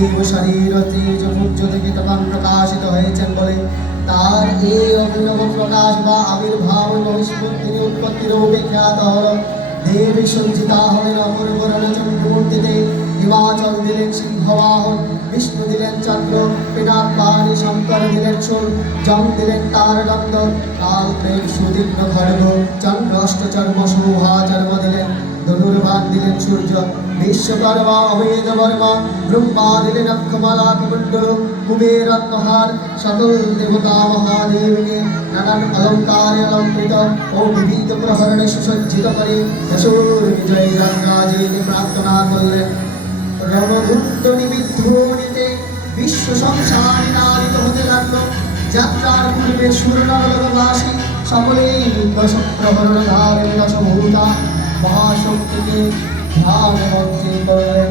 জীব শরীর তেজ পুঞ্জ থেকে তখন প্রকাশিত হয়েছেন বলে তার এই অভিনব প্রকাশ বা আবির্ভাব নৈষ্পত্তির উৎপত্তি রূপে খ্যাত হল। দেবী সঞ্চিতা হলেন অপূর্ব রণচণ্ডমূর্তিতে, হিমাচল দিলেন সিংহবাহন, বিষ্ণু দিলেন চন্দ্র, পিনাকানি শঙ্কর দিলেন সুর, যম দিলেন তারদণ্ড, কাল প্রেম সুদীর্ঘ খড়গ, চন্দ্র অষ্টচর্ম শোভাচর্ম দিলেন, ধনুর্বাণ দিলেন সূর্য, বিশ্বকর্মা অবেদ বর্মা, ব্রহ্মা দিলেন অক্ষমালা কুমণ্ডল, কুবের রত্নহার, সকল দেবতা মহাদেবকে নানান অলঙ্কারে অলঙ্কৃত ও বিবিধ প্রহরণে সুসজ্জিত করে যশোর বিজয় গঙ্গাজিকে প্রার্থনা করলেন। রণধুদ্ধনি বিধ্বনিতে বিশ্ব সংসার নারিত হতে লাগল। যাত্রার পূর্বে সুরনগরবাসী সকলেই দশ প্রহরণ ধারেন দশভূতা মহাশক্তিকে ধ্যান মন্ত্রী করলেন।